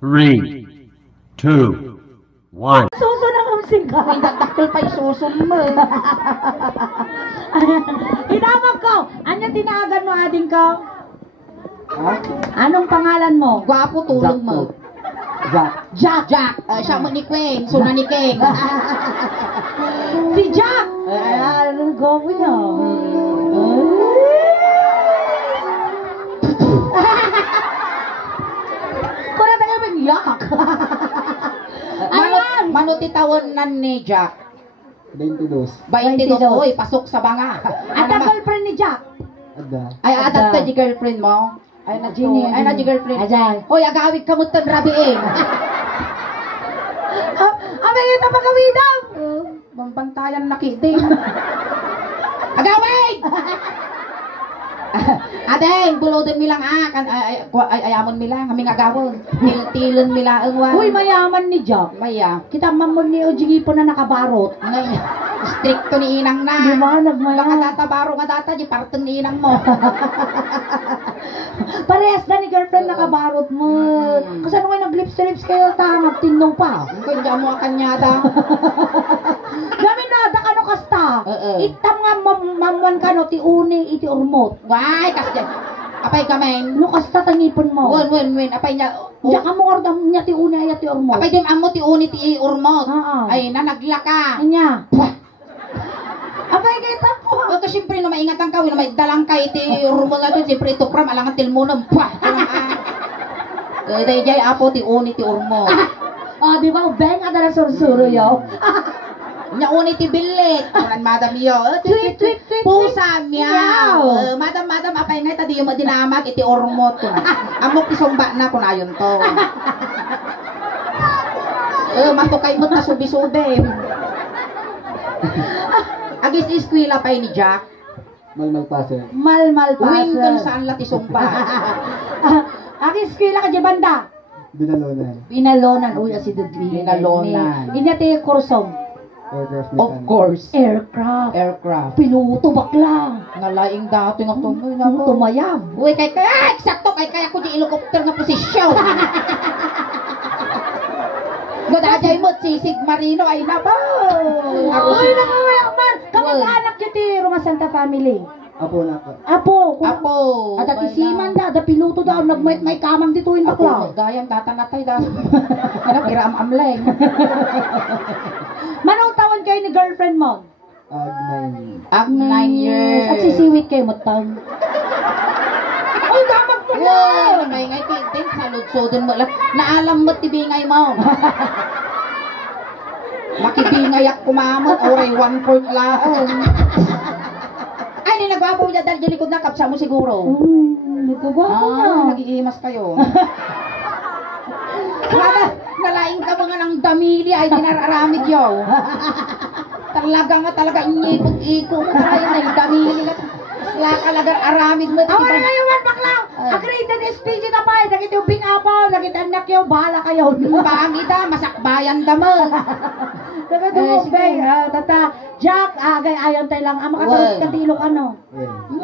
3, 2, 1. Suso ng umsing ka. May dadakil pa isusum mo. Hinamag ko. Anong tinagan mo, ading ko? Ha? Anong pangalan mo? Gwapo tulong mo. Jack. Jack. Jack, siya mo ni Queen, suna ni King. Si Jack. Anong gobo niya? Kung tayo mag-yak. Ayan. Manutitawanan ni Jack. 22. 22, oy, pasok sa banga. At ang girlfriend ni Jack. Ada. Ay, adat ka di girlfriend mo. Ay, na Ginny. Ay, na di girlfriend. Ayan. Hoy, agawid ka mo tan rabiin. Amay kita pagkawidaw. Bambantayan nakiting. Agawid! Adeng, bulodon mi lang kan ayamon mi lang, kaming agawon. Tilon mi lang wa. Uy, mayaman ni Jack. Maya. Kita mamon ni Ojigi po na nakabarot. Ngay, stricto ni inang na. Di ba, Baka nagmaya. tatabaro nga data, di parteng ni inang mo. Parehas na ni girlfriend nakabarot mo. Kasi ano kayo nag-lips-to-lips kayo, nagtindong pa. Kung di mo kanyada. Dami na, dakano kasta. Itam nga mamuan ka no, ti uni, iti urmot. Why, kasi apay kamay. No kasta tangipon mo. Wen, apay niya. Diyan ka mo ordam niya ti uni ay ti urmot. Apay dim amo ti uni ti urmot. Ay, Ay, nanaglaka. anya. Apay kita po. O kasi siyempre na maingat ang kawin, na may dalang kay ti urmot na doon, siyempre ito pram, alangan tilmunam. Kaya day jay apo ti uni ti urmot. Di ba, beng ada na sursuro yaw. Nya uni ti bilit. Kunan madam yo. Tweet, tweet, tweet. Pusa meow. Madam, apay ngay tadi yung madinamag iti urmot ko. Amok ti sumba na kun ayon to. Matukay mo't na subi-subi. Agis iskwila pa ni Jack. Malmal pase. Malmal pa. Uwing dun saan lati sumba. Akis kila ka di banda. Binalonan. Pinalonan. Uy, si Dudley. Pinalonan. Inyati yung kursong. Aircraft Of mechanic. course. Aircraft. Aircraft. Piloto bakla. Nalaing dati nga to. Tumayab. Uy, kaya, eksakto, kaya ko di helicopter nga posisyon. Godajay mo, sisig marino, ay naba. Uy, nakakayaman. Kamag-anak yun ti Roma Santa Family. Apo na ka. Apo. Apo. Ada ti Siman da, ada piloto da, nagmayt-may kamang dituin bakla. Ako, gayam, tatanatay da. Ano, piraam-amleng. Manong taon kayo ni girlfriend mo? Ag 9 years. At sisiwit kayo mo taon. Uy, damag mo na! May ngay pintin, salud-sudin mo lang. Naalam mo tibingay mo. Makibingay ak kumamot, oray 1/4 lang. Ay, nagwapo niya dahil likod na kapsa mo siguro. Nagkagwapo na. Nag-iimas kayo. Nalaing ka mga ng damili ay dinararamid yaw. Talaga inyipot-iko. Ay, na yung damili ka. Lakalagang aramid mo. Awan na kayo man bakla. Agreed SPG na pa. Nakita yung bing-apaw. Nakita anak kayo. Bahala kayo. Pagi da, masakbayan da mo. Nagkatulog kayo. Tata, Jack, agay ayon tayo lang. Makatalos ka ti Ilocano.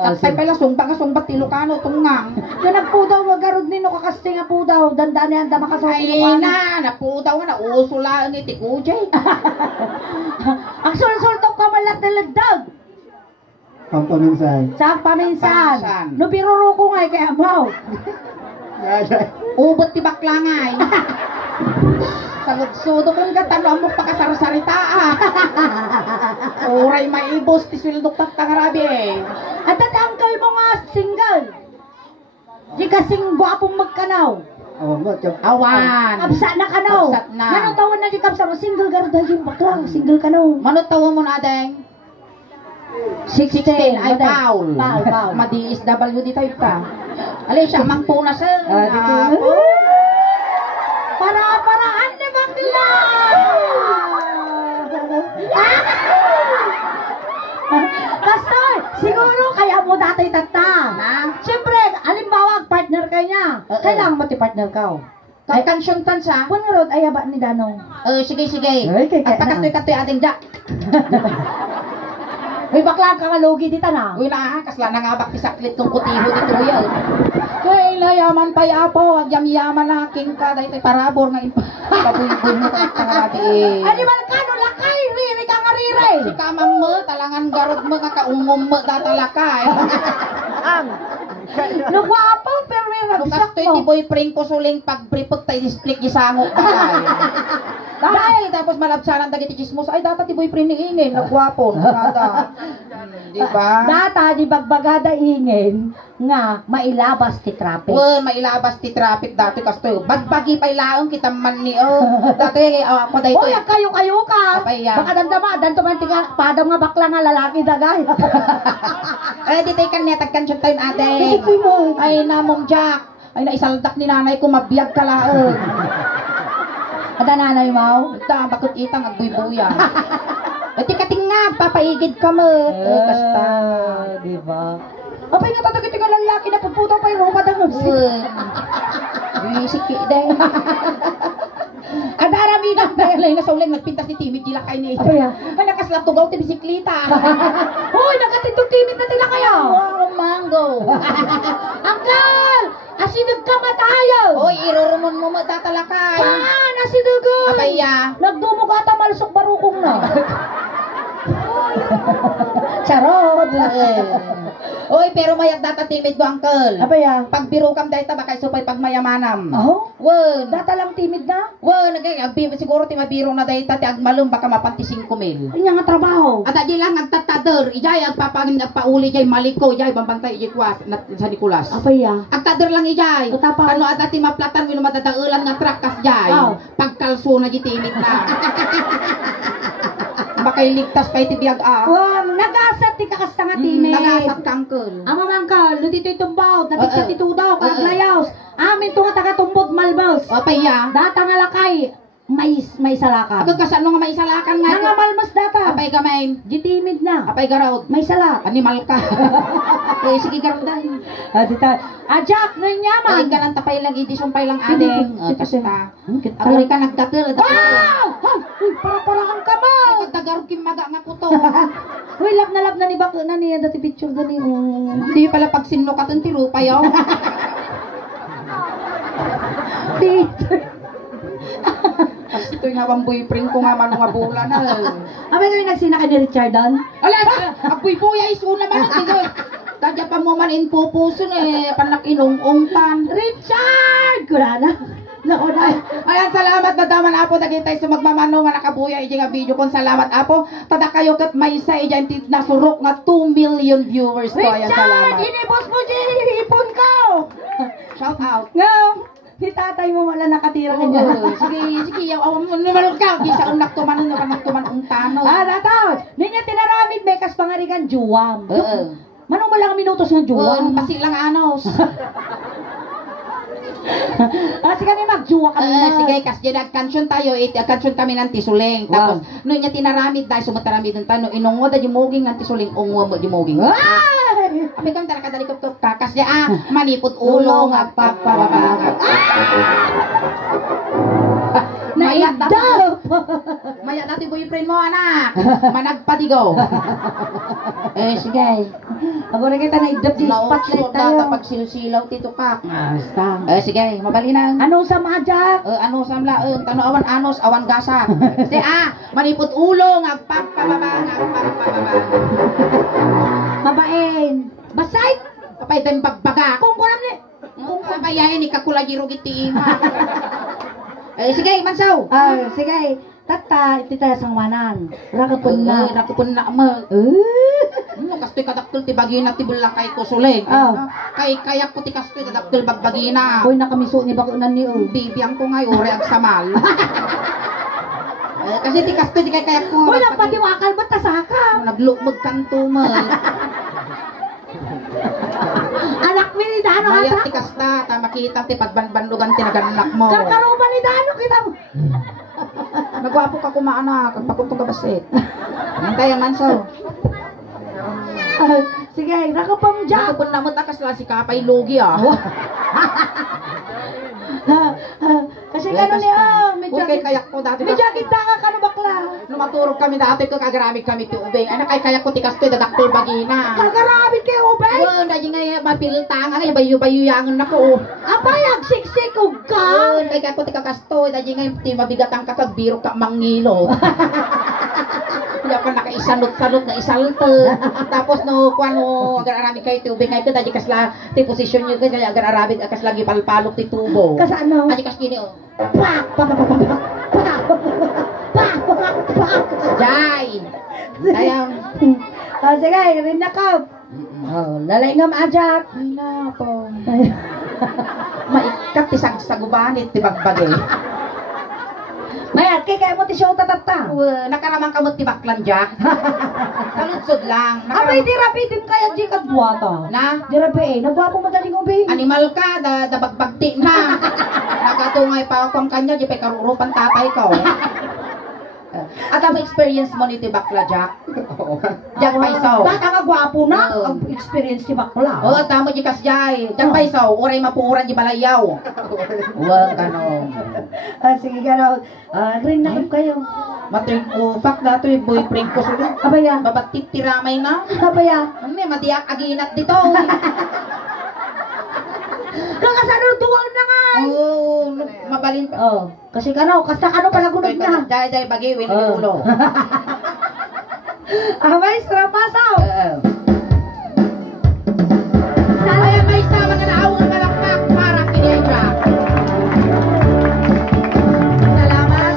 Tatay pala, sumbat Ilocano, tungang. Yung nagpudaw, magarod nino kakasting nga pudaw. Dandaan niya, anda makasok Ay na, napudaw nga, nausulaan ni Tikujay. Ang sul-sultong kamalat na lagdag. Pampaminsan. Sa paminsan. Paminsan. No, piruro ko nga, kaya mau. Ubot ti bakla nga eh. Salud-sudo kung gatalo mo pakasarasarita Uray maibos ti swildok tatangarabi eh. At at uncle mo nga single. Di kasing gwapong magkanaw. Awan. Absa na kanaw. Absat na. Nanong tawon na di kapsa mo, single garo dahil yung baklang, single kanaw. Manutawa mo na adeng. 16 ay Paul. Paul. Madi-SWD tayo pa. Alay siya, mangpuna sa. Para-paraan ni bakla! Pastor, siguro kaya mo dati tata. Siyempre, alimbawa, partner ka niya. Kailangan mo ti partner ka. Ay, kansyontan siya. Kung nga ay aba ni Danong. Sige. Ay, kay At pakastoy-katoy ating Jack. May bakla ka kalugi dito na. Uy na, kasla na nga bakti saklit ng kutiho dito yan. Kaya layaman pa'y apo, wag yaman na king ka, dahil parabor nga ipabuy-buy mo ka natin eh. Ano ba ka no lakay, riri ka nga riri. Si kamang mo, talangan garod mo, kakaungom mo, datalakay. Nagwapo, pero may Nung ragsak kastoy ti mo. boyfriend ko suling pag-pripag tayo displik gisangok ka. Dahil tapos malabsanan dagiti chismos, ay data ti boyfriend ni Ingin, nagwapo, nada. Di ba? Data, di bagbagada ingin nga mailabas ti traffic. Well, mailabas ti traffic dati kastoy. Bagbagi pa ilaong kita man ni dati ako dahito. Hoy, kayo ka. Apay, yan. Baka dandama, danto man tiga padam nga bakla nga lalaki dagay. Eh, di tayo kan netagkan siya tayo ate. Ito mo. Ay, namong Jack. Ay, naisaldak ni nanay ko, mabiyag ka laon. Ada nanay mo. Ita, bakit itang agbuy-buya. Eh, tikating nga, papaigid ka mo. Eh, basta. di ba? Apay nga tatagiti ka lalaki na puputo pa yung rumad ang Siki din. Ada aramigan dahil ay nasauling nagpintas ni Timid dila kay ni. Apay ah. Ay nakaslap tugaw ti bisikleta. Hoy, nakatindog timid na tila kayo. Wow, mango. Angkal! Asinag ka matayo! Hoy, irurumon mo matatalakay. Paan, asinagay! Apaya. Nagdumog ata malusok barukong na. Charot! Oy, pero mayag data timid mo, uncle. Apay ah. Pag biro kam dahil tabakay supay pag mayamanam. Oh? Wen. Data lang timid na? Wen, siguro ti mabiro na dahil tati agmalum baka mapanti 5,000. Ay nga trabaho. At di lang agtatader, ijay agpapagin agpauli jay maliko jay bambantay ijay kwas sa Nicolas. Apay ah. Agtader lang ijay. Tatapa. Ano at ti maplatan wino madadaulan nga truck kas jay. Oh. Pagkalso na gitimit na. Bakay ligtas kay ti biag Nagasat ti kakasta nga timid. Nagasat kangkel. Ama mangkal, lo dito'y tumbaw, dapat sa Oo. titudaw, kalaglayaws. Amin to nga taga-tumbod malbos. Apaya. Data nga lakay, may salakan. Agad kasano nga maisalakan nga. Nga malmas data. Apay gamay. Gitimid na. Apay garawd. May salak. Animal ka. Eh, sige garawdan. Jack, Ay nanyaman. ka lang tapay lang, idi sumpay lang adeng. Kasi ta. Kita. Agad ka nagdakil. Wow! Uy, para-parahan ka mo. Nagdagarog kim maga nga puto. Uy, lap na ni Bako na niya dati picture gani. Hindi pala pag sinlo ka tong tiro pa yaw. Kasi ito nga bang boyfriend ko nga man nga bulan na. Abay kayo nagsina ka ni Richard Don? Ala, agbuy-buya iso naman ang tigo. Tadya pa mo man in pupuson panak inong-ungtan. Richard! Kurana. Nauna. Ayan, salamat na daman apo dagitay sa magmamano nga nakabuya iji nga video kon salamat apo. Tada kayo kat may sa ijan nasurok nga 2 million viewers ko. Ayan, Richard! salamat. Inipos mo dyan! Ipon ko! Shout out. Nga! Ni tatay mo wala nakatira ka dyan. Sige, yaw awam mo naman ka. Gisa unak tuman ang tano. Tataw! Ninya tinaramid may kas pangarigan juwam. Oo. Manong malang minutos ng juwam. Pasi lang anos. Kasi kami magjuwa kami na. Sige, kasi nagkansyon tayo, kansyon kami ng tisuling. Tapos, no niya tinaramid dahil sumataramid ng tano, inungwa da jumoging ng tisuling, ungwa mo jumoging. Ay! Kami kami talaga dali ko kakas niya, manipot ulo, nga papababangag. Mayat dati, mayat dati boyfriend mo, anak. Managpadigaw. Sige. Ako na kita na idap di spotlight Nausod tayo. na pag silsilaw tito ka. Basta. Sige, mabali na. Ano sa madyak? Ano samla, tano awan anos, awan gasa. Kasi manipot ulo, ngagpapababangag. Mabain. Basay! Kapay din bagbaga. Kung kulam ni. Kung kabayain, ikakulagiro giti. Sige, mansaw. Sige. Tata, iti tayo sang manan. Rakapon na. Nakupon na mo. Kastoy kadaktul ti bagina ti bulakay ko suling. Kay kayak ko ti kastoy kadaktul bagbagina. Hoy, nakamiso ni bakunan ni o. Bibiyang ko ngay, ore ag samal. Kasi ti kastoy di kay kayak ko. Hoy, nagpatiwakal ba't tasaka? Naglukmag kanto mo. Anak mi ni Dano Mayat ata. ti kasta, makita ti pagbanbanlugan ti naganak mo. Karkaruban ni Dano kita mo. Nagwapo ka kumaana, pagpagpunto ka basit. Hintay ang mansaw. Sige, rakapang Jack. Nakapun na mo takas lang si Kapay Logi Kasi Kasi gano'n niya, medyo kay kayak ko dati. medyo kita ka kano bakla. Lumaturog kami dati ko kagaramig kami ti ubeng. Ano kay kayak ko ti kastoy dadaktoy bagina. Kagarabit kay Ubay. Well, na nga mapiltang ay bayu-bayu yangan nako. Apay, agsiksik og ka. Well, kay kayak ko ti kakastoy dadi nga ti mabigat ang kakagbiro ka mangilo. Kaya pa nakaisalot-salot na isalte. Tapos no kuano agar-arami kay ti ubeng kay dadi kasla ti posisyon niyo kay agar-arabid akas lagi palpalok ti tubo. Kas ano? Adi kas kini oh. Pak, pak, pak, pak, pak, pak, pak, pak, pak. Jai. Sayang. Sige, rin na ka. Oh, lalay nga maajak. Ay na po. Maikat ti sagsagubanit ti bagbagay. Mayat, kay kaya mo ti show tatata. Nakaramang kamot ti baklan Jack. Kalutsod lang. Abay, di rapitin kaya di ka buwata. Na? Di rapi, nagwapo madaling ubing. Animal ka, da bagbagti na. Nakatungay pa akong kanya, di pa karurupan tatay ko. At ang experience mo ni ti bakla Jack? Jack Paisaw. Baka nga gwapo na, Oo. ang experience ti bakla. Oo, tamo di kasjay. Jack Paisaw, uray mapuuran di balayaw. Wag ano. Sige, gano'n. Rin na kayo. Matring upak na to yung boyfriend ko sila. Abaya, Babatit tiramay na. abaya. Ano madiyak aginat dito. Kakasano duwag na nga. Oo, mabalin pa. Oh, kasi kano, kasta kano pala gunod na. Dahil bagiwin Oo. ang ulo. Maestro, pasaw. Kaya may sama na naawang kalakpak para kinedra. Salamat.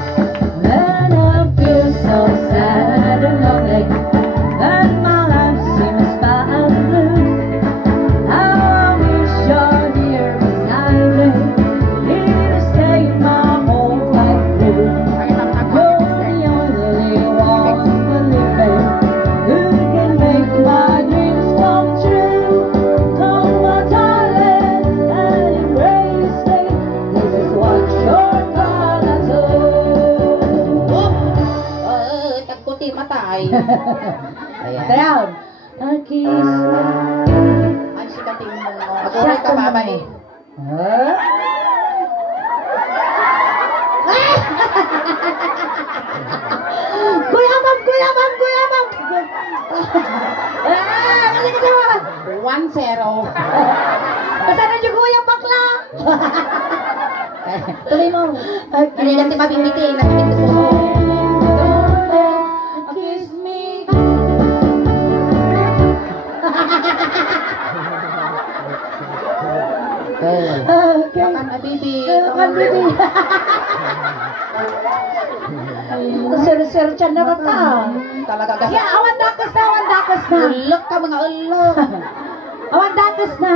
When I feel so sad and lonely, and my life seems bad and blue, how I wish you're here beside me, here to stay my whole life through. You're the only one believing who can make my dreams come true. Come, my darling, and embrace me. This is what you're gonna do. Tagputi matay. Ayan. Ayan. A kiss. Ay, sikating mo. Mag-uray ka mama eh. Huh? Kuya Mam, Kuya Mam, Kuya Mam. Kasi kasi Mam. 1-0. Basta na yung kuya bakla. Tuloy mo. Hindi ganti mabibiti. Nasinig ko mo. Kiss me. Okay. Akan abibi. Kan baby. Sir-sir chan na rata. Talaga kasi. Ya, awan dakas na, awan dakas na. Ulok ka mga ulok. Awan dakas na.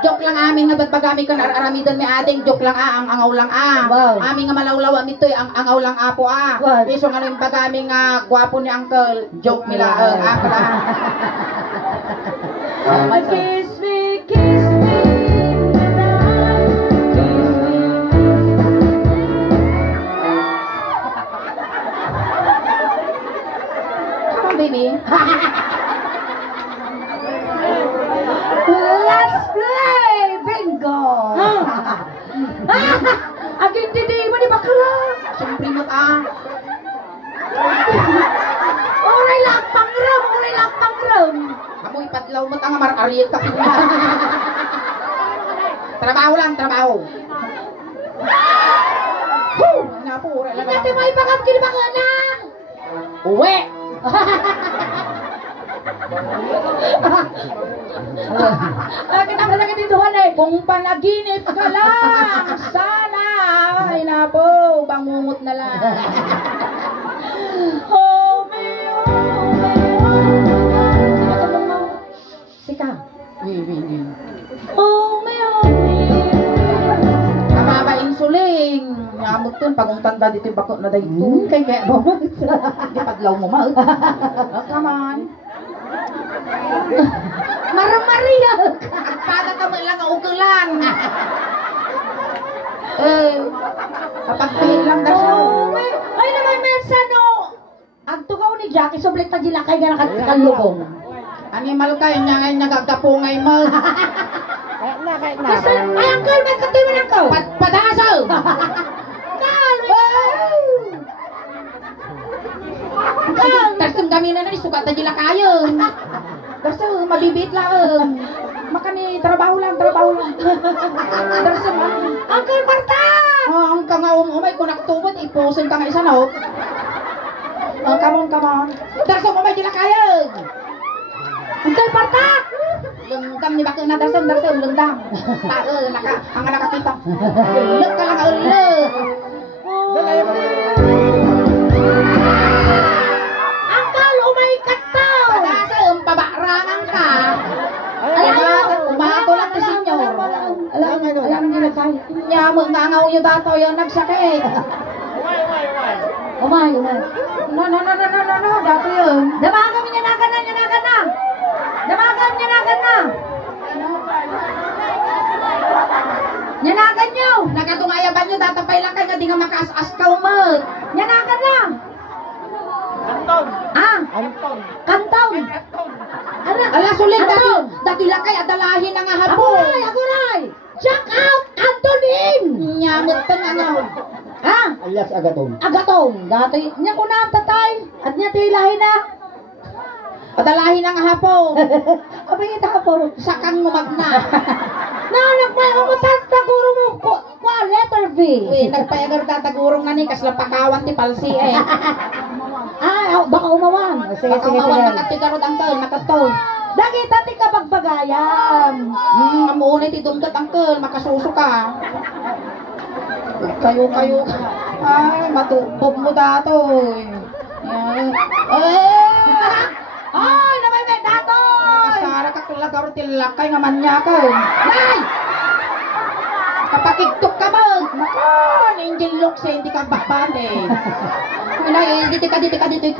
Joke lang amin nga ba't pag-ami ka nararamidan may ading joke lang ang angaw lang Wow. Amin nga malawlaw amitoy ang angaw lang apo Wow. Iso nga yung pag-ami nga gwapo ni uncle joke nila ako lang. Kiss me, kiss me. Come on baby. Let's play bingo. Ang hindi mo ni bakla. Siyempre mo't Oray lang pangram, oray lang pangram. amoy patlaw mo't ang mar-ariel ka pinya. Trabaho lang, trabaho. Napura lang. Ingati mo ipakap kini bakla na. Uwe! Kita mo lagi dito eh. Kung panaginip ka lang, sana, ay napo, bangungot na lang. Oh, me, Sika. Oh, me, Kamaba insuling. Ngamot to, pagong tanda dito yung bako na dahito. Kay kaya ba? Di paglaw mo ma. Come on. Maria. Agpada ka mo lang ang ugulan. Kapag lang daso. Oh, me. Ay, naman, Mersa, no. Ang tugaw ni Jackie, sublit na gila kay gana kalubong. Animal ka, yun nga ngayon nagagapungay mo. Ay, Uncle, may katoy mo lang ko. Padaso! Tarsong kami na sukat na nila kayo. Tarsong mabibit lang. Makani trabaho lang. Tarsong Uncle Marta! ang ka nga umay ko naktubot ipusin ka nga isa no. Come on. Tarsong umay nila kayo. Uncle Marta! Lengkam ni bakal na darsong lengdam. Ang nakakita. Ulek ka lang ulek. Uncle, umaikat to! Padasong pabarangan ka. Umato lang si senyor. Alam nila tayo. Nya mangangaw yung dato yung nagsakit. Umay. No, dato yun. Damagan mo nyanagan na. Damagan nyanagan na. Nyanagan nyo. Nagatungayaban nyo, datapay lang kayo, di nga makaas-askaw mo. Nyanagan na. Kanton. Ala, sulit, Anton. dati lakay, adalahin na nga hapon. Aguray. Check out Antonin. Nyamot to nga nga. Ha? Alias Agaton. Agatong. Dati nya ko na tatay. At nya tilahin na. Adalahin na nga hapon. Abay ita po. Sakang numagna. Nanak may umataguro mo ko letter V. Nagpayagar tatagurong na ni, kasla pakawan ti palsi eh. Baka umawan. Sige. Pakawan nakatigarod ang taon, nakatol. Dagi tati ka pagbagayam. Amunay ti dumkat ang kel, makasuso ka. Kayo. Ay, matubog mo datoy. Ay, namay may datoy. Nakasara ka kulagaro tilakay nga manya ka. Nay! Kapakigtok ka mo. Naku, angel looks eh, hindi ka babade. Nay, dito ka.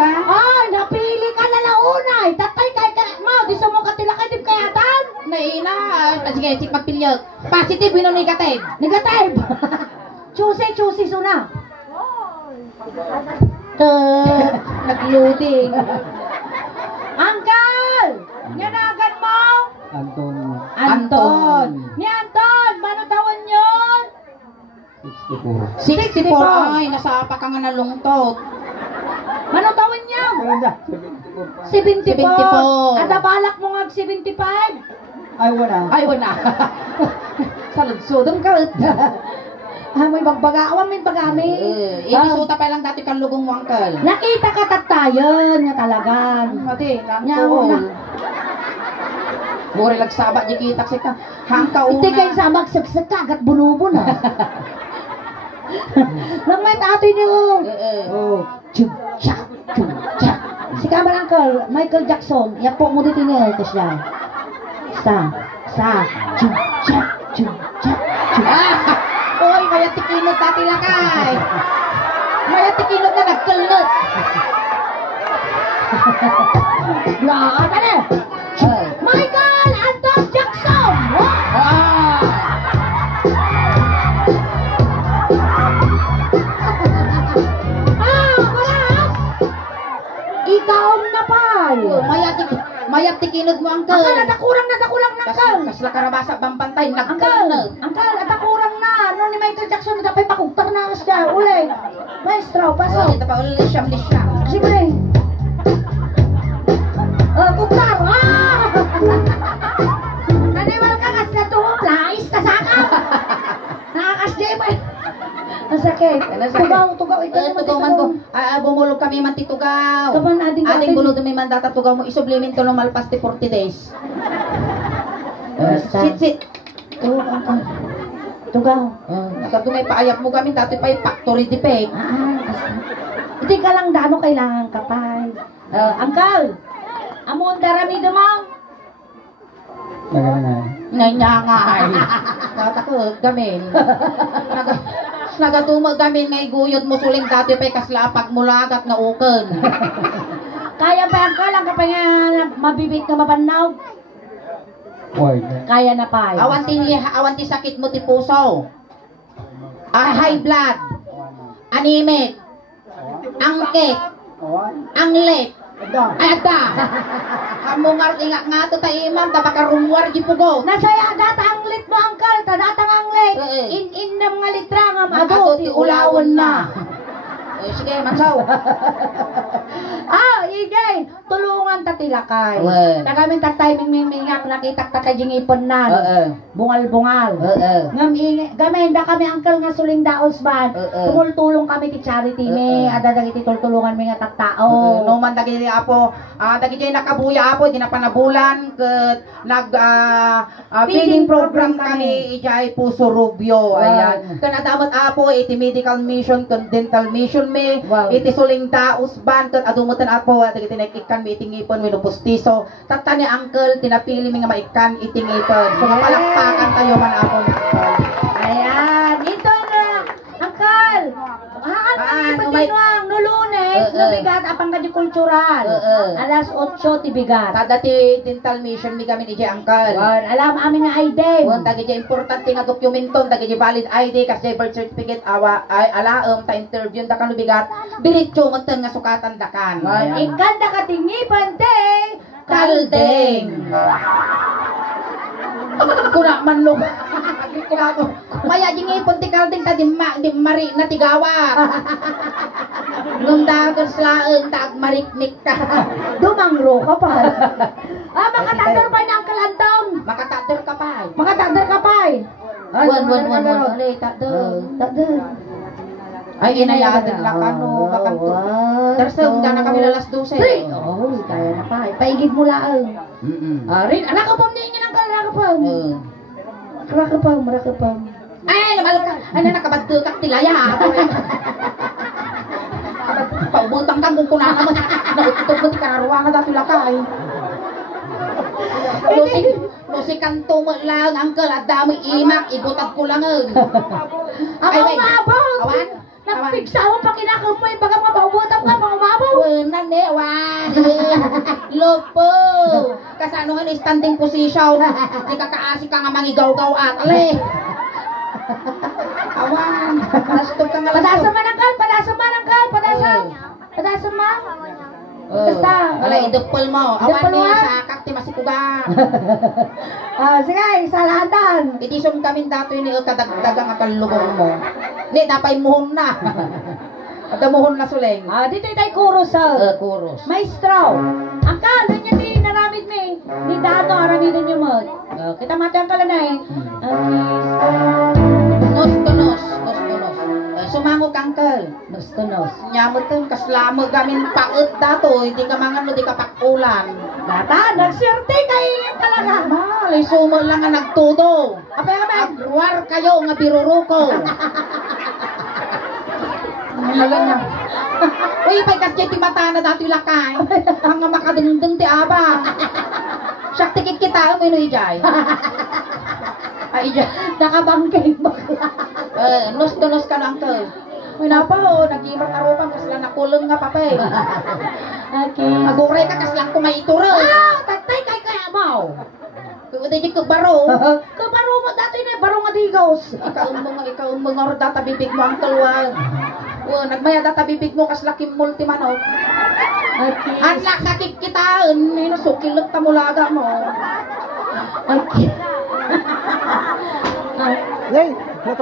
Ay, napili ka na launay. Tatay kay ka mo, di mo katilakay di kayatan. Naina, sige, sik magpilyag. Positive, yun negative. Negative. Choosy suna. Nag-loading. Uncle! Nyanagan mo? Anton. Ni Anton, mano tawan yun? 64. 64. Ay, nasapa ka nga nalungtot. Mano tawan niyo? 74. 74. At balak mo nga 75? Ay, wala. Ay, wala. Saludsudong ka. May bagbagawan, may bagami. Ibisuta pa lang dati kang lugong wangkal. Nakita ka tatayon nga talagang. Mati, lang Nyaw na. Mure lagsaba, di kita ka. Hangka una. Iti kayo sa magsagsag kagat bunubo na. Nang may tatay niyo. Oh. Chum-chak. Si Kamal Uncle, Michael Jackson, yapo mo dito niya ito siya. Chum-chak. Oy, maya tikinot dati lakay. Maya tikinot na nagkalot. Laan na na. Michael Anton Jackson! Wala! Ikaw na pa! Maya tikinot mo, Uncle. Uncle, natakurang na Uncle! Kasla karabasa bampantay, Uncle, nagkalot. natakurang na! Ano ni Michael Jackson, napay pakugtar na siya. Uli! Maestro, pasok! Ito pa ulit siyam. Sige! Kugtar! Naniwal ka kas na to! Lais ka saka! Nakakasya mo eh! Ang sakit! Tugaw! Ito Tugaw man ko. Bumulog kami man titugaw. Kapan ading bulod may mandata tugaw mo. Isublimin to no malpas ti 40 days. Sit. Tugaw! Nakadumay paayap mo kami. Dati pa yung factory defect. Hindi ka lang dano kailangan kapay. Uncle! Amon darami dumang! Nanyangay. Tatakot gamin. Nagatumag gamin ngay guyod mo suling dati pa'y kaslapag mulagat na uken. Kaya pa Uncle, ang kapay nga mabibit ka mapanaw? Kaya na pa. Awan ti sakit mo ti puso. High blood. Anemic. Angkit. Anglet. Ay, ada. mungar inga nga to ta imam ta baka rumwar gipugo. Nasaya data ang lit mo angkal, ta datang ang lit. In-innam nga litra nga ado ti ulawon na. Sige, mansaw. Igay, tulungan ta tilakay. Wen. Tagamin ta timing mingak nakita ta kay ipon nan. Bungal-bungal. Ngam gamen da kami angkal nga suling daos ban. Tumultulong kami ti charity me, ada dagiti tultulungan mi nga tattao. No man dagiti apo, dagiti nakabuya apo di na panabulan ket nag feeding program kami ijay Puso Rubio. Ayan. Kan adamat apo iti medical mission ken dental mission me, iti suling daos ban ket adumutan apo dagiti nakikan mi iti ngipon wenno pustiso. Tatta ni uncle tinapili mi nga maikan iti ngipon. So palakpakan tayo man apo ni uncle. Ayan, ito na, angkal. Patinuang, no lunes, no bigat, apang kadyo kultural. Alas 8 ti bigat. Kada ti dental mission mi kami ni uncle. Alam amin na ID. Dagi importante nga dokumenton, dagi valid ID kasi birth certificate ay alaom ta interview da kanu bigat. Diretso mo nga sukatan dakan. Ikan da katingipan te Kaldeng. Kuna man lo. Maya jingipon ti kaldeng ta di mari na tigawat. Nung dagan slaeng tag mariknik ka. Dumangro ka pa. Makatagder pa ng kalantong. Makatagder ka pa. Makatagder ka pa. Wan. Ale tagder. Ay inayadan la kanu kakanto. Tersem na kami lalas 12. Kaya na pa. Paigid mo laang. Rin anak ko pam ni ng kalakapam. Rakapam. Ay, namalok ka. Ano nakabadto kak tilaya. Paubutang kang kung kunana mo. Naututog mo ti kararuwa nga dati lakay. Losi kanto mo lang, angkel, at dami imak, ibutag ko lang. Ang umabaw! Awan? Nagpigsa mo pa kinakamoy, baga mga maubutang ka, mga umabaw! Wanan eh, awan! Lopo! Kasano nga standing position, di kakaasi ka nga mangigaw-gaw at, alay! Awan! Nastog ka nga lang. Padasa man, Padasa man! Basta! Alay, idupol mo. Awan ni sa kakti masikuga. Sige, salatan! Itisong kami dato yun kadagdagang at kalugong mo. Hindi, napay muhon na. At muhon na suleng. Dito itay kuros ha. Kuros. Maestro! Ang kalan niya di naramid me. Ni dato aramidin niyo mo. Kita mati ang kalan na eh. Nos. Sumango kangkel. Nos. Nyamot to, kaslamo gamin paet dato. Hindi ka mangan, hindi ka pakulan. Data, nagserte kayo talaga. Malay, sumo lang nga nagtudo. Apa yung kapag? Agruar kayo nga biruruko. Alam na. Uy, pagkas kayo ti mata na dato yung lakay. Ang nga makadungdung ti abang. Siyak tikit kita, umino ijay. Ay, ijay. Nakabangking bakla. Nos ka na, uncle. Uy, napa, nag-imar na ropang, kas lang nakulong nga papay. Okay. Aguray ka, kas lang kumaitura. Tatay kaya mo. Kung di kubaro. Kabaro mo dati na, baro nga digos. Ikaw mga data bibig mo, uncle, wag. Nagmaya data bibig mo, kas laking multi manok. Okay. Anak nakikitaan, may nasukilot ka mulaga mo. Okay.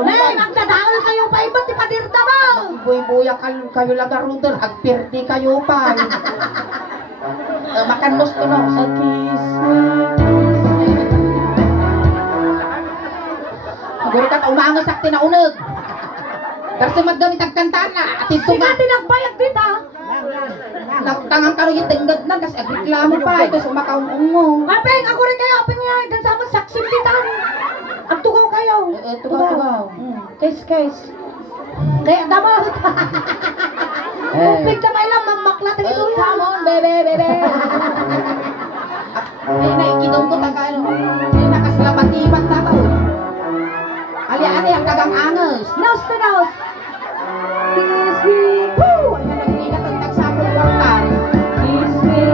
Magdadaol kayo pa iba't ipadirta mo. Buy-buya kayo lagarudan, agpirti kayo pa. Makan nos. Siguro ka umangos sakti na uneg. Kasi maggamit ang kantana. At ito Sige, tinagbayag dita. Nagtangang karo yung tinggad na kasi agreklamo pa. Ito sumakaung-ungong. Apeng, ako rin kayo. Apeng nga, dan sama saksim dita. Agtugaw kayo. Tugaw. Case. Kaya damahot. Upig na lang, magmaklat ang ito. Come on, bebe. Ay, naikidong ko taga ano. Ay, nakaslabatibat na tao. Ali-ali ang kagang angas. Nose to nose. Kiss me. Woo! Ay, nag-ingat ang tagsapong kwartan. Kiss me.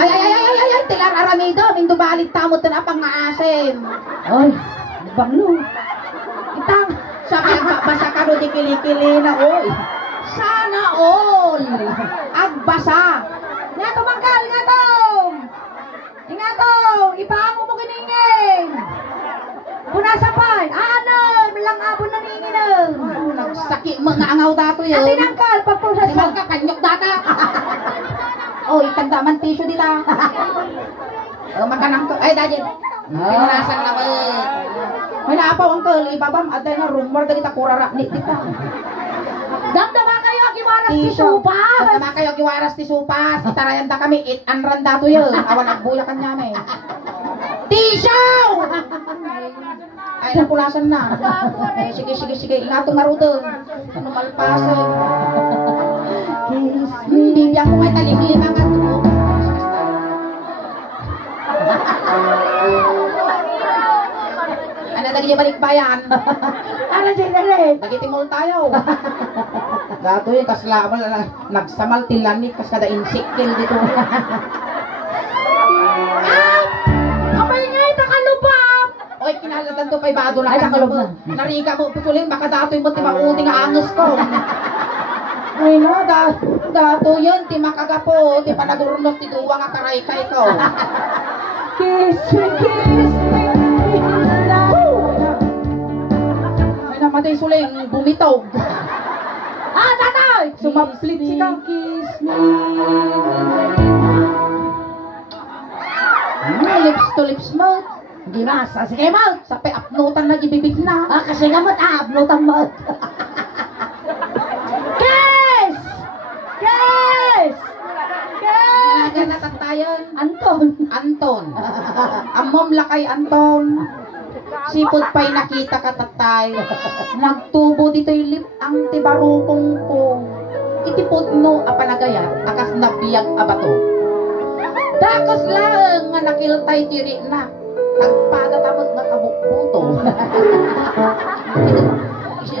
Ay, tilar aramido. Mindo balit tamot na apang maasim. Ay, banglo. Itang. Sabi ang basa ka no di kili-kili na, oy. Sana all. Agbasa. Nga tumangkal. ipaamo mo kiningin. Punasapan, ano, bilang abon na ningin. Nagsaki mga angaw dato yun. At tinangkal, Di pagpunasan. ba ka kanyok data? Oy, tanda man tissue dila. Makanang ko. Ay, dajin. Pinurasan naman. May naapaw ang kali, babam, aday na rumor dali ta kurara ni dita. Damdama kayo ang iwaras si Supas. Tama kayo giwaras ti Supas. Itarayan ta kami, anran dato yun. Awan agbuya kanya me. Tisyaw! Ay, napulasan na. Sige, sige, sige. Ingatong marutong. Ano malpasan? Hindi biya ko may talim-lima ka to. Ano lagi balik bayan? Ano dyan na rin? Nagitimol tayo. Dato yung kaslamal nagsamal tilanit kas kada insikil dito. Kamay nga ito kalubab. Oy, kinalatan to kay Bado na Ay, ka. nakalubab. Nariga mo putulin baka dato yung buti mauni nga angus ko. Ay no, dato yun, ti makagapo, ti panagurnos ti duwa nga karay-kay ko. Kiss me. May namatay suling bumitog. Ah, tatay! Sumaplit si ka. Kiss me. Lips to lips mo. Hindi na, sige mo. Sa apnutan na ibibig na. Ah, kasi nga mo't ablutan mo. Kiss! Kiss! Kiss! Kaya natatayan. Anton. Amom lakay Anton. Sipot pa'y nakita ka tatay. Nagtubo dito yung lip ang tibarukong ko. Itipot no apanagayat akas nabiyag abato. Dakos lang nga nakiltay tiri na. Nagpadatamot na kabukbuto.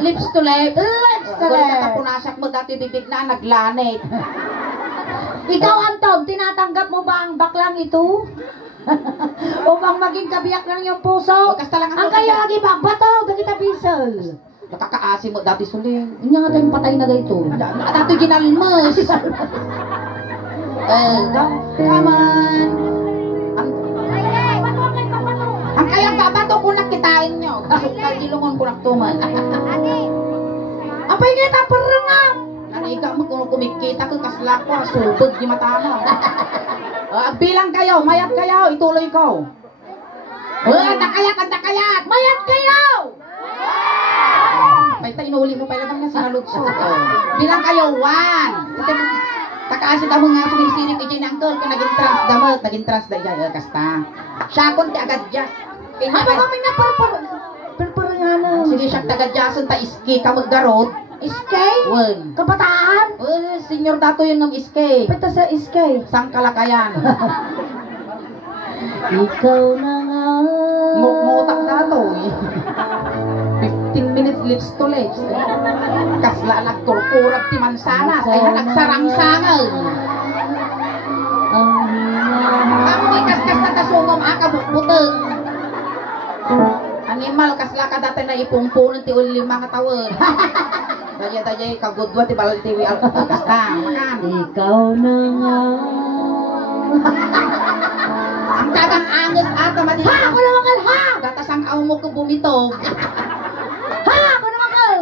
Lips to lips. Lips to Kung lips. nakapunasak mo dati bibig na naglanit. Ikaw, Anton, tinatanggap mo ba ang baklang ito? Upang maging kabiyak ng iyong puso? Kasta lang Ang kayo lagi magbato, gagita bisel. Nakakaasi mo dati suling. Inya nga tayong patay na dito. Dati ginalmas. Come on. Ang kayang babato ko nakitain nyo. Kagilungon ko naktuman. Apay nga taparangam. Naniga mo kung kumikita ko kasla ko. Subod di matama. Bilang kayo, mayat kayo, ituloy ko. Andakayat, andakayat. Mayat kayo! May inuli mo pala naman sinalutso. Bilang kayo, 1. Kakaasit ako nga sumisilip kay Jane Uncle kung naging trans da kasta. Siya kon ti agad jas. Haba kami na parparanganan. Sige siya tagad jason ta iski kamot garod. Iskay? Wen. Kabataan? Senior dato yun ng iski. Pita sa iskay. Sang kalakayan. Ikaw na nga. Mutak dato eh. 15 minutes lips to lips. Kasla nagturkurag ti mansanas ay nagsarangsangal. Amoy kaskas na tasungom akabukbuteng. Animal kasla ka dati na ipungpunan ti uli mga tawon. Daya kagudwa ti balal ti kasta. Makan. Ikaw na nga. Ang tagang angus ato mati. Ha! Ako na mangal ha! Gatas ang aw mo ko bumitog. Ha! Ako na mangal!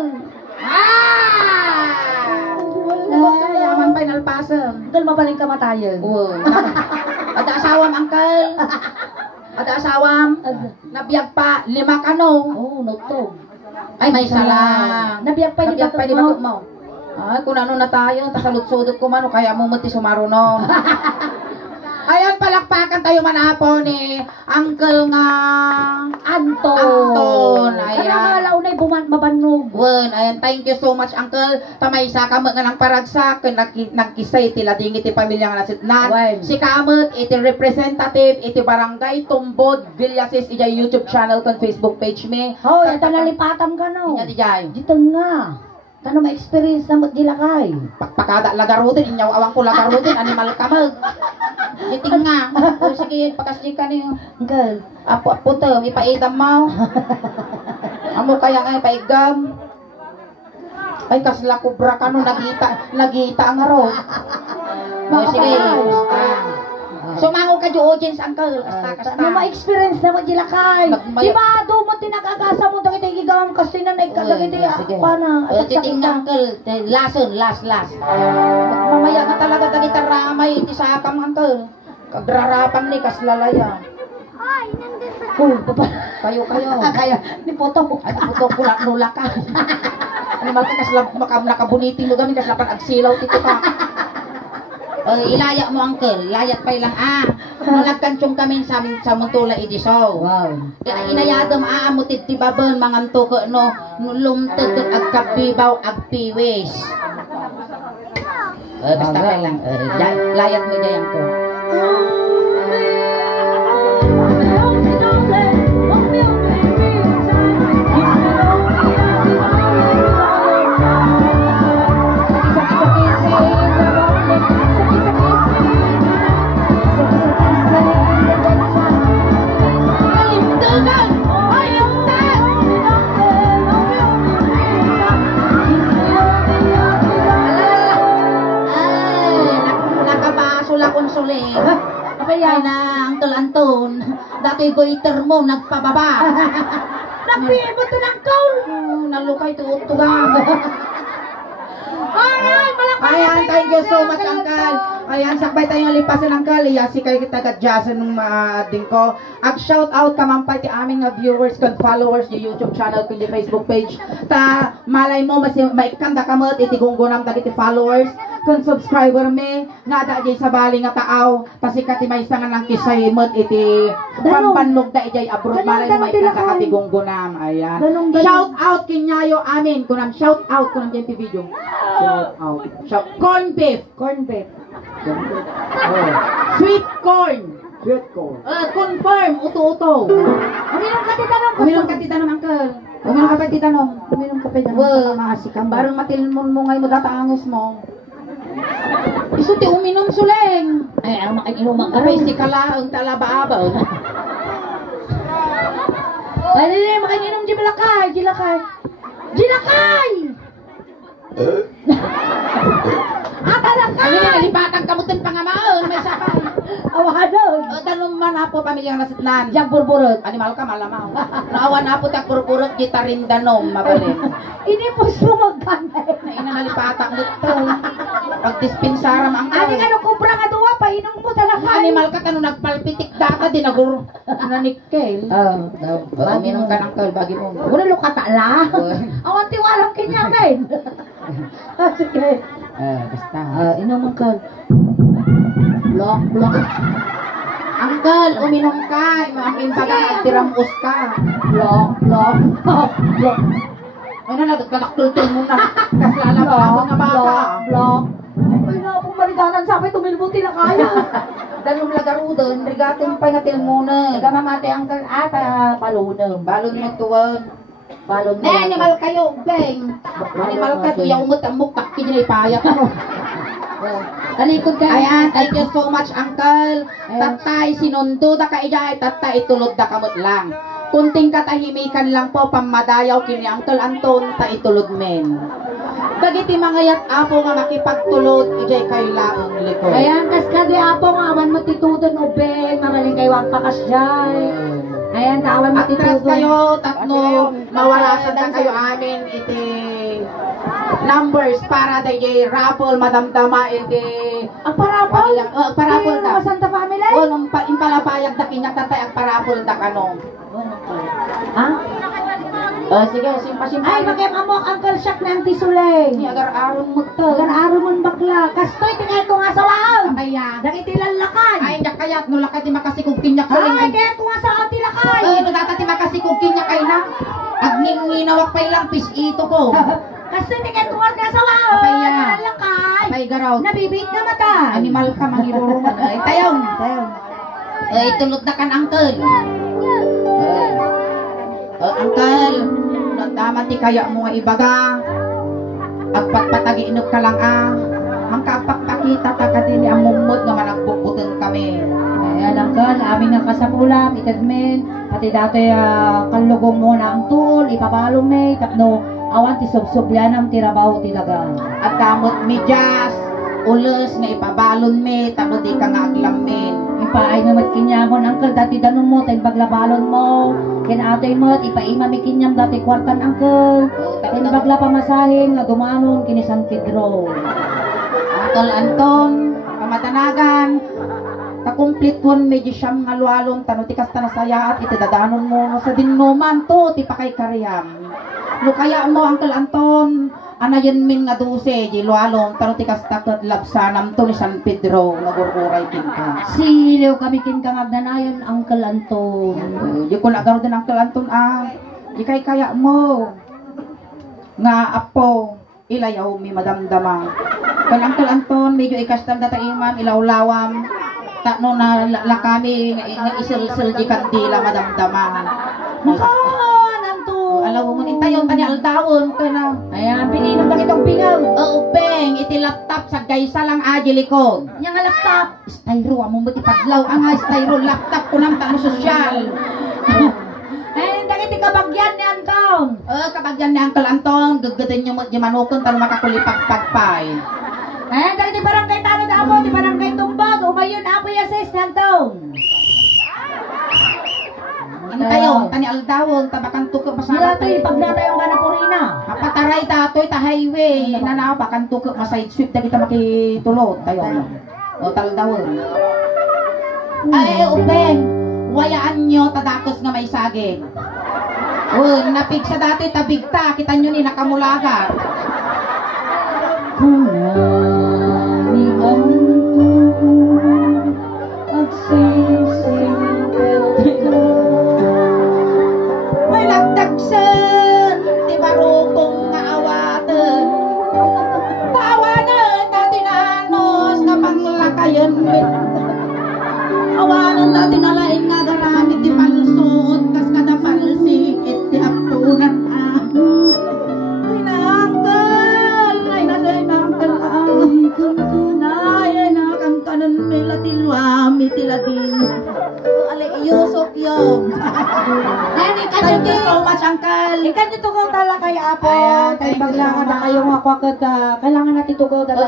Yaman pa'y nalpasam. Dahil mabaling kamatayan. Oo. Ada asawam, uncle. Ada asawam. Nabiyag pa, 5 kanong. Oh, notog. Ay, may sala. Nabiyag pa Nabiyag pa, ni di ba mo? Ay, kung ano na tayo, tasalot-sudot ko man, o kaya mo mati sumarunon. Ayan, palakpakan tayo manapon ni Uncle nga Anton. Ayan. Kaya nga launay mabanog. Wen, ayan, thank you so much, Uncle. Tamay sa kamot nga ng paragsak, nagkisay tila dingi ti pamilya nga nasitnan. Wen. Si kamot, iti representative, iti barangay Tumbod, Villasis, iti YouTube channel kon Facebook page me. Oh, yan nalipatam ka no. Inya di jay. Dito nga. Tano ma-experience na magdilakay. Pakada lagarutin, inyaw awang ko lagarutin, animal kamag. Iting nga. O sige, pakasdi ka niyo. Girl. Apo, puto, ipaidam mo. Amo kaya nga ipaigam. Ay, kasla kubra ka no, nagita ang arot. O sige, basta. Sumango ka, audience uncle. Kasta. Ano ma-experience naman sila kay? Nagmaya- Di ba, doon mo tinag-agasa mo, dagiti igawam kasi na naikagagiti, pana, Titing uncle, lason, last. Mamaya ka talaga dagita ramay, iti sakam uncle. Kagrarapang ni kaslalaya. Kayo. Kaya, ni Poto. Ay, puto pula ka. Ano ba kaslap nakabuniting mo gami kaslapan agsilaw tito ka. Ilaya mo uncle, layat pa ilang Malagkansyong kami sa Muntula Ediso. Wow. Kaya inayadam aamutid ti babon manganto ko no lumtod agkabibaw agpiwis. Basta pa lang. Layat mo dyan ko. Konsuling. Apa yan na ang Anton. Dati goiter mo nagpababa. Nagpibot to ng kaul. Nalukay tutugang. Alright, malakay. Ayan, thank you so much, Uncle. Ayan, sakbay tayong lipasin, Uncle. Yasi kayo taga-jasan ng maating ko. Ag-shout out ka man pa ti aming viewers kan followers yung YouTube channel kun yung Facebook page. Ta malay mo maikanda ka mo iti gunggunam tagi ti followers kun subscriber me nga da jay sa bali nga taaw pasikat ti maysa nga nang kisay met iti pampanlog da ijay abroad malay mo maikanda ka ti gunggunam. Ayan. Shout out kinyayo amin kunam shout out kunam ti video. Shout out. Corn beef. Sweet corn. Confirm, uto-uto. Uminom ka titanong, uncle. Uminom ka pa titanong. Barang matilmon mo ngayon mo datangos mo. Isu ti uminom suleng. Ay, ano makiinuman ka Aray, rin? si kalaang talaba-abaw. Ay, makiinom di Jilakay. Ano na, nalipatang kamutin pangamaon, may sakay. Awadon. Tanong man na po, pamilyang nasitnan. Yang burburot. Animal ka, malamaw. Naawan na po, takburburot, gitarin danom, mabalin. Ini po sumagkanay. Na inanalipatang dito. Pagdispensaram ang Ani ka no kubra nga duwa pa inom mo talaga. Animal ka tanong nagpalpitik data, dinagur. Nanikkel. Minum ka ng kal, bagi mo. Wala lukata la. Awan tiwalang kinyamin. Sige. Basta. Inom ang kal. Blok. Uncle, uminom ka. Ang imbaga nagtiramos ka. Blok. Ano na, nagkalaktul-tul mo na. Kas lalabado na baka. Blok. Ay na, kung mariganan sabi, tumilbuti na kaya. Dalong lagarudan, rigatin pa natin muna. Nagamamate ang kal ata palunong. Balon mo tuwan. Balon mo. Animal kayo, beng. Animal ka to, yung umot-amok, takin nila ipayat mo. Talikod ka. Ayan, thank you so much, Uncle. Tatay, sinundo da ka ijay, tatay, itulod da kamot lang. Kunting katahimikan lang po, pamadayaw kini Uncle Anton, ta itulod men. Dagiti mga yat apo nga makipagtulod, ijay kayo laong likod. Ayan, kas ka di apo nga, awan matitudon o ben, mamaling kayo ang pakas jay. Ayan, tawan Atras matitudon. kayo, tatlo, mawalasan na kayo amin, iti numbers para dayay raffle, madamdama, iti Ang parapol? parapol Kaya da. mga Santa Family? O, nung impalapayag da kinyak tatay, ang parapol da kanong. Ha? Sige, simpa-simpa. Ay, makikamo ang Uncle Shaq na ang tisuleng. Ni agar-aron mo to. Agar-aro mo bakla. Kastoy, tingay ko nga sa waon. Kaya. Nakitilan lakay. Ay, nyak kayat, no lakay di makasikog kinyak sa Ay, lingin. kaya ko nga sa ati lakay. Ay, no data di makasikog kinyak kay na. Agninginawak pa ilang pis ito ko. Kastoy, tingay ko nga sa waon. Kaya. Nakitilan lakay. Ay, garaw. Nabibit na mata. Animal ka, mangirurungan. Ay, tayaw. Ay, tulot na kan, Uncle. Uncle, nagdaman ti kaya mo nga ibaga. Agpatpatagiinot ka lang Ang kapakpakita ta ka din ang mumod nga managbubutin kami. Ayan, Uncle, aming nga kasapulam, itagmen, pati dati kalugong mo na ang tool, ipabalong may, tapno, awan ti subsubyanam, tirabaho ti daga. At damot medyas, ulos nga ipabalon me, tano di ka nga aglamin. ipaay na matkinyamon angkel dati danon mo tay baglabalon mo kinatoy mo ipaima mi kinyam dati kwartan angkel tay bagla pamasahin nga dumanon kini San Pedro. Uncle Anton, pamatanagan, takumplit kon medyo siyam nga lualon, tano tikas tanasaya at itidadanon mo no sa dinuman to, ti pakay karyam. No kaya mo, Uncle Anton, anayan min nga duse, di lualon, tano tikas takot labsanam to ni San Pedro, nagururay kinka. Siliw kami kinkang agnanayon Uncle Anton. Di ko nagaro din Uncle Anton, di kaya mo, nga apo, ilayaw mi madamdama. Kan Uncle Anton, medyo ikastam data imam, ilawlawam, takno na lakami, nga isil-sil di kandila madamdama. Nakaan Anton. Alam mo, itayon tani aldawon ka na. Ayan, pininom na kitong pingaw. Oo, Beng, iti laptop sa gaysa lang aji likod. Yang nga laptop. Styro, among mo ipaglaw, ang styro laptop ko ng tano sosyal. Eh, dagiti kabagyan ni Anton. Kabagyan ni Uncle Anton, gaggadin yung manukon, tano makakulipagpagpay. Eh, dagiti barangay tano na po, di barangay tumbag, umayon apo yasis ni Anton. Intayon, tani aldawon, tabakan tukok Sila masarap. to ipagnata yung ganapurina. Kapataray tatoy ta highway, nanabakan tukok maside sweep na kita makitulot tayo. O taldawon. Ay, upeng, wayaan nyo tadakos nga may saging. O, napig sa dati tabigta, kita nyo ni nakamulaga. Kunani Anton, agsising peltiko. May lagdagsan, di barukong nga awaten. Tawanan natin anos nga panglakayan mit. Awanan natin alain nga garamit di palsuot kas kada palsikit di apunan Ay naangkal, ay naangkal ay nakangkanan mila tilwami tiladin. Alay iyusok yung. Thank you so much, Uncle. Ikan nyo tugaw tala kay Apo. Ayan, Kay thank you baglangan so na much. kayo mga kwakot. Kailangan natin tugaw tala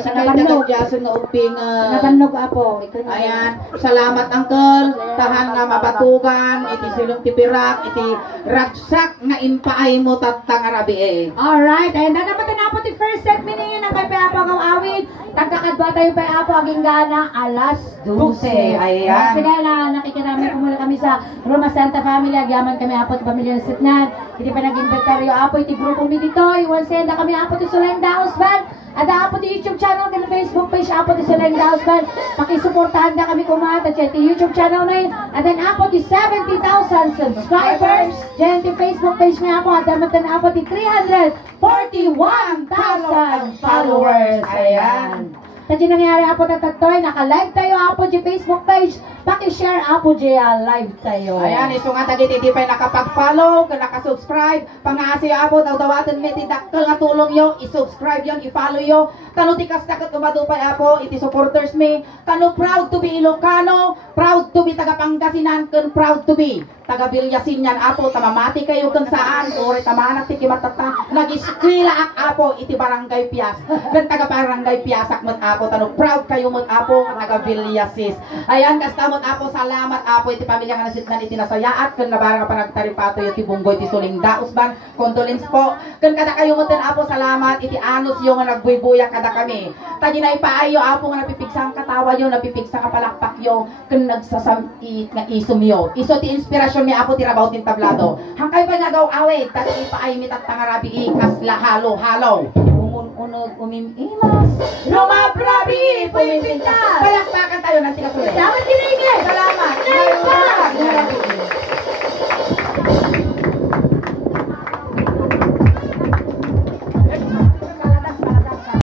Sa kay Nabannog. Jason nga uping. Nabannog Apo. Ikan nyo. Ayan, salamat Uncle. Tahan nga mabatugan, iti silong tipirak, iti ragsak nga impaay mo tatang arabi eh. Alright, ayun na naman na po the first set meaning ng kay Apo ang awit. Tagkakadwa tayo kay Apo aging gana alas 12. Ayan. Sige na nakikirami po muna kami sa Roma Santa Family. Agyaman kami Apo at pamilya ng Sitnan. Hindi pa nag-inventaryo Apo iti grupo mi dito. Iwan senda kami Apo ti Solenda Husband. At Apo ti YouTube channel kan Facebook page Apo ti Solenda Husband. Pakisuportahan na kami kumat at ti YouTube channel na yun. At then Apo ti 70,000 subscribers. Diyan ti Facebook page niya Apo. At damatan Apo ti 341,000 followers. Ayan. Tadi nangyari Apo tatatoy, naka-live tayo Apo di Facebook page. Paki-share Apo di live tayo. Ayan, iso nga tagit iti pa'y nakapag-follow, kung nakasubscribe, pangasi Apo, daw-dawatan may tidakkel nga tulong yo, i-subscribe yon, i-follow yo. Tano tikas takot kumadupay Apo, iti supporters me. Tano proud to be Ilocano, proud to be taga-Pangasinan, kun proud to be taga-Bilyasin yan Apo, tamamati kayo kung saan, ore tamanak ti kimatata, nag-iskwila ak Apo, iti barangay Pias, kun taga-barangay Piasak mat Apo, tano proud kayo mat Apo, taga-Bilyasis. Ayan, kastamot Apo, salamat Apo, iti pamilya nga nasitnan iti nasayaat, kun nabarang panagtaripato iti bunggoy iti Solingda Usban, condolence po, kun kada kayo matin Apo, salamat, iti anos yung nga nagbuybuya kada kami. Tadi na ipaayo Apo nga napipigsang katawa yo, napipigsang kapalakpak yo, kun nagsasamit nga isum yo. Iso ti inspirasyon mi Apo ti rabaw tin tablado. Hangkay pa nga gaw awit, tadi ipaay mi tatangarabi ikas lahalo-halo. Umunod umimimas, lumabrabi, pumipintas. Palakpakan tayo ng tinasulit. Dapat kini